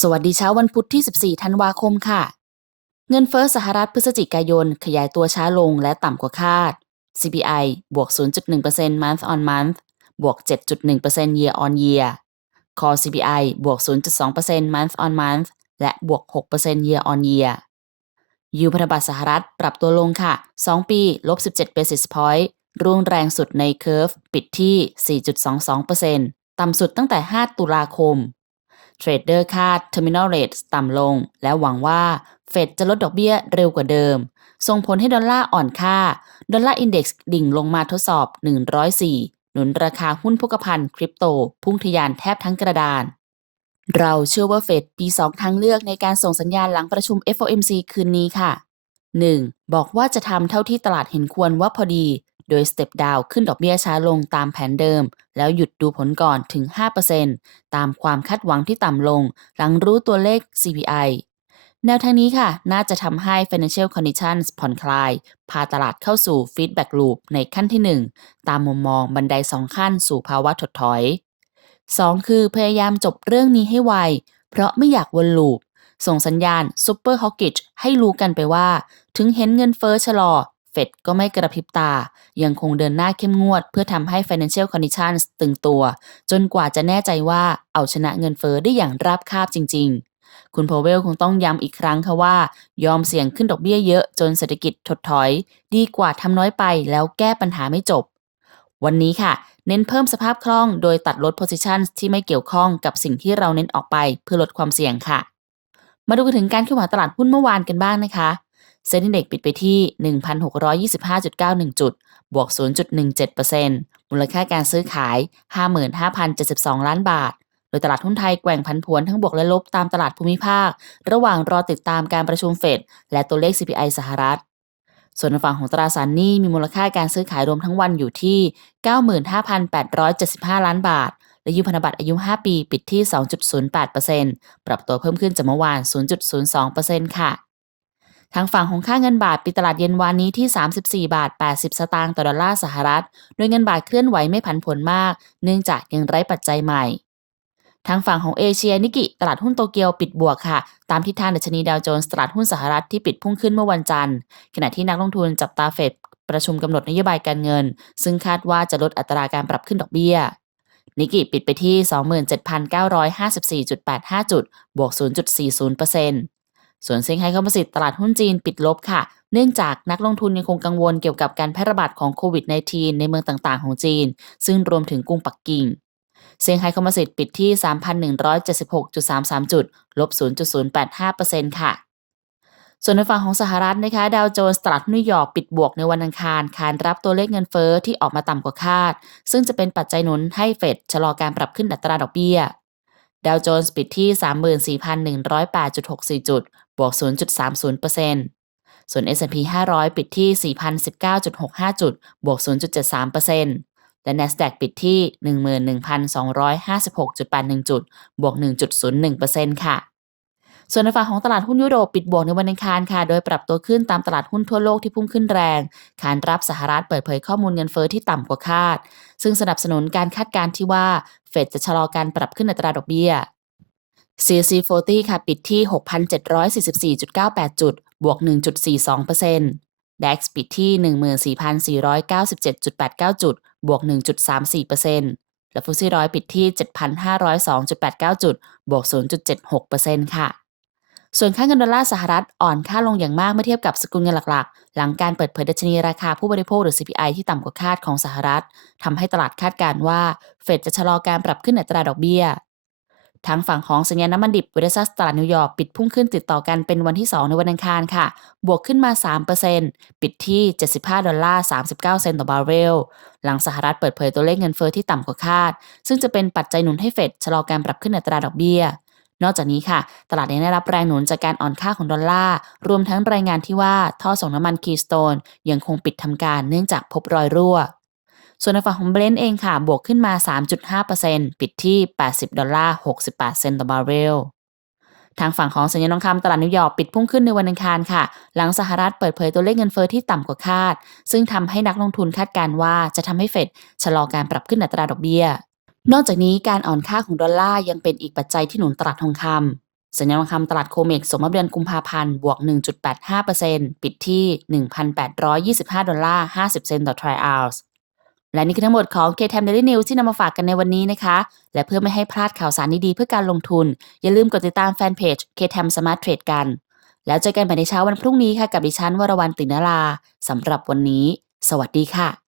สวัสดีเช้าวันพุธที่ 14 ธันวาคมค่ะ เงินเฟ้อสหรัฐพฤศจิกายน ขยายตัวช้าลงและต่ำกว่าคาด CPI บวก 0.1% month on month บวก 7.1% year on year Core CPI บวก 0.2% month on month และบวก 6% year on year ยูพันธบัตรสหรัฐปรับตัวลงค่ะ 2 ปีลบ 17 basis point ร่วงแรงสุดในเคอร์ฟ ปิดที่ 4.22%ต่ำสุดตั้งแต่ 5 ตุลาคม เทรดเดอร์คาด Terminal Rate ต่ำลง และหวังว่าเฟดจะลดดอกเบี้ยเร็วกว่าเดิม ส่งผลให้ดอลลาร์อ่อนค่า ดอลลาร์อินเด็กซ์ดิ่งลงมาทดสอบ 104 หนุนราคาหุ้นพกพันคริปโต พุ่งทะยานแทบทั้งกระดาน เราเชื่อว่าเฟดปี 2 ทางเลือกในการส่งสัญญาณหลังประชุม FOMC คืนนี้ค่ะ 1. บอกว่าจะทำเท่าที่ตลาดเห็นควรว่าพอดี โดยสเต็ปดาวขึ้นดอกเบี้ยช้าลงตามแผนเดิม แล้วหยุดดูผลก่อนถึง 5%ตามความคาดหวังที่ต่ำลง หลังรู้ตัวเลข CPI แนวทางนี้ค่ะ น่าจะทำให้ financial conditions ผ่อนคลาย พาตลาดเข้าสู่ feedback loop ในขั้นที่ 1 ตามมุมมองบันไดสองขั้นสู่ภาวะถดถอย 2. คือพยายามจบเรื่องนี้ให้ไว เพราะไม่อยากวนลูป ส่งสัญญาณ super hawkish ให้รู้กันไปว่า ถึงเห็นเงินเฟอ้อชะลอ เฟดก็ไม่กระพริบตา ยังคงเดินหน้าเข้มงวด เพื่อทำให้ financial conditions ตึงตัว จนกว่าจะแน่ใจว่าเอาชนะเงินเฟอ้อได้อย่างราบคาบจริง ๆคุณโพเวลคงต้องย้ำอีกครั้งค่ะว่า ยอมเสี่ยงขึ้นดอกเบี้ยเยอะจนเศรษฐกิจถดถอย ดีกว่าทำน้อยไปแล้วแก้ปัญหาไม่จบ วันนี้ค่ะ เน้นเพิ่มสภาพคล่องโดยตัดลด position ที่ไม่เกี่ยวข้องกับสิ่งที่เราเน้นออกไปเพื่อลดความเสี่ยงค่ะ มาดูกันถึงการขึ้นหวตลาดหุ้นเมื่อวานกันบ้างนะคะ เซ็นดิเด็กปิดไปที่ 1,625.91 จุด บวก 0.17%มูลค่าการซื้อขาย 55,072 ล้านบาท โดยตลาดหุ้นไทยแกว่งผันผวนทั้งบวกและลบตามตลาดภูมิภาค ระหว่างรอติดตามการประชุมเฟดและตัวเลข CPI สหรัฐ ส่วนฝั่งของตราสารหนี้มีมูลค่าการซื้อขายรวมทั้งวันอยู่ที่ 95,875 ล้านบาทและยูพันธบัตรอายุ 5 ปี ปิดที่ 2.08%ปรับตัวเพิ่มขึ้นจากเมื่อวาน 0.02%ค่ะ ทางฝั่งของค่าเงินบาทปิดตลาดเย็นวานนี้ที่ 34 บาท 80 สตางค์ต่อดอลลาร์สหรัฐ โดยเงินบาทเคลื่อนไหวไม่ผันผวนมาก เนื่องจากยังไร้ปัจจัยใหม่ ทางฝั่งของเอเชียนิกิ ตลาดหุ้นโตเกียวปิดบวกค่ะ ตามทิศทางดัชนีดาวโจนส์ตลาดหุ้นสหรัฐที่ปิดพุ่งขึ้นเมื่อวันจันทร์ ขณะที่นักลงทุนจับตาเฟดประชุมกำหนดนโยบายการเงิน ซึ่งคาดว่าจะลดอัตราการปรับขึ้นดอกเบี้ยนิกิปิดไปที่ 27,954.85 จุด บวก 0.40% ส่วนเซี่ยงไฮ้คอมโพสิตตลาดหุ้นจีนปิดลบค่ะ เนื่องจากนักลงทุนยังคงกังวลเกี่ยวกับการแพร่ระบาดของโควิด -19 ในเมืองต่างๆ ของจีน ซึ่งรวมถึงกรุงปักกิ่ง เซี่ยงไฮ้คอมโพสิตปิดที่ 3,176.33 จุด ลบ 0.085%ค่ะส่วนในฝั่งของสหรัฐนะคะดาวโจนส์ตลาดนิวยอร์กปิดบวกในวันอังคารคานรับตัวเลขเงินเฟอ้อที่ออกมาต่ำกว่าคาด ซึ่งจะเป็นปัจจัยหนุนให้เฟดชะลอการปรับขึ้นอัตราดอกเบี้ยดาวโจนส์ปิดที่ 34,108.64 จุด บวก 0.30%ส่วน S&P 500 ปิดที่ 4,019.65 จุด บวก 0.73%และ NASDAQ ปิดที่ 11,256.81 จุด บวก 1.01%ค่ะ ส่วนในฝั่งของตลาดหุ้นยุโรปปิดบวกในวันอังคารค่ะ โดยปรับตัวขึ้นตามตลาดหุ้นทั่วโลกที่พุ่งขึ้นแรง ขานรับสหรัฐเปิดเผยข้อมูลเงินเฟอ้อที่ต่ำกว่าคาด ซึ่งสนับสนุนการคาดการณ์ที่ว่า เฟดจะชะลอการปรับขึ้นอัตราดอกเบี้ย CAC 40 ค่ะปิดที่ 6,744.98 จุด บวก 1.42% DAX ปิดที่ 14,497.89 จุด บวก 1.34%และฟุตซี่ร้อยปิดที่ 7,502.89 จุด บวก 0.76%ค่ะส่วนค่าเงินดอลลาร์สหรัฐอ่อนค่าลงอย่างมากเมื่อเทียบกับสกุลเงินหลักๆ หลังการเปิดเผยดัชนีราคาผู้บริโภคหรือ CPI ที่ต่ำกว่าคาดของสหรัฐทำให้ตลาดคาดการณ์ว่า เฟดจะชะลอการปรับขึ้นอัตราดอกเบี้ย ทางฝั่งของสัญญาณน้ำมันดิบเวสซัสตลาดนิวยอร์กปิดพุ่งขึ้นติดต่อกันเป็นวันที่ 2 ในวันอังคารค่ะ บวกขึ้นมา 3%ปิดที่ 75 ดอลลาร์ 39 เซนต์ต่อบาร์เรล หลังสหรัฐเปิดเผยตัวเลขเงินเฟอ้อที่ต่ำกว่าคาด ซึ่งจะเป็นปัจจัยหนุนให้เฟดชะลอการปรับขึ้นอัตราดอกเบี้ยนอกจากนี้ค่ะ ตลาดยังได้รับแรงหนุนจากการอ่อนค่าของดอลลาร์ รวมทั้งรายงานที่ว่าท่อส่งน้ำมันคีสโตนยังคงปิดทำการเนื่องจากพบรอยรั่ว ส่วนในฝั่งของเบรนท์เองค่ะบวกขึ้นมา 3.5%ปิดที่ 80 ดอลลาร์ 68 เซนต์ต่อบาร์เรลทางฝั่งของสัญญาณทองคำตลาดนิวยอร์กปิดพุ่งขึ้นในวันอังคารค่ะ หลังสหรัฐเปิดเผยตัวเลขเงินเฟอ้อที่ต่ำกว่าคาด ซึ่งทำให้นักลงทุนคาดการณ์ว่าจะทำให้เฟดชะลอการปรับขึ้นอัตราดอกเบี้ย นอกจากนี้การอ่อนค่าของดอลลาร์ยังเป็นอีกปัจจัยที่หนุนตลาดทองคำสัญญาณทองคำตลาดโคเมกส่งมอบเดือนกุมภาพันธ์บวก 1.85%ปิดที่ 1,825 ดอลลาร์ 50 เซนต์ต่อทริอัลส์ และนี่คือทั้งหมดของ KTM Daily News ที่นำมาฝากกันในวันนี้นะคะ และเพื่อไม่ให้พลาดข่าวสารดีๆเพื่อการลงทุน อย่าลืมกดติดตามแฟนเพจ KTM Smart Trade กัน แล้วเจอกันใหม่ในเช้าวันพรุ่งนี้ค่ะกับดิฉันวรวรรณตินาราสำหรับวันนี้ สวัสดีค่ะ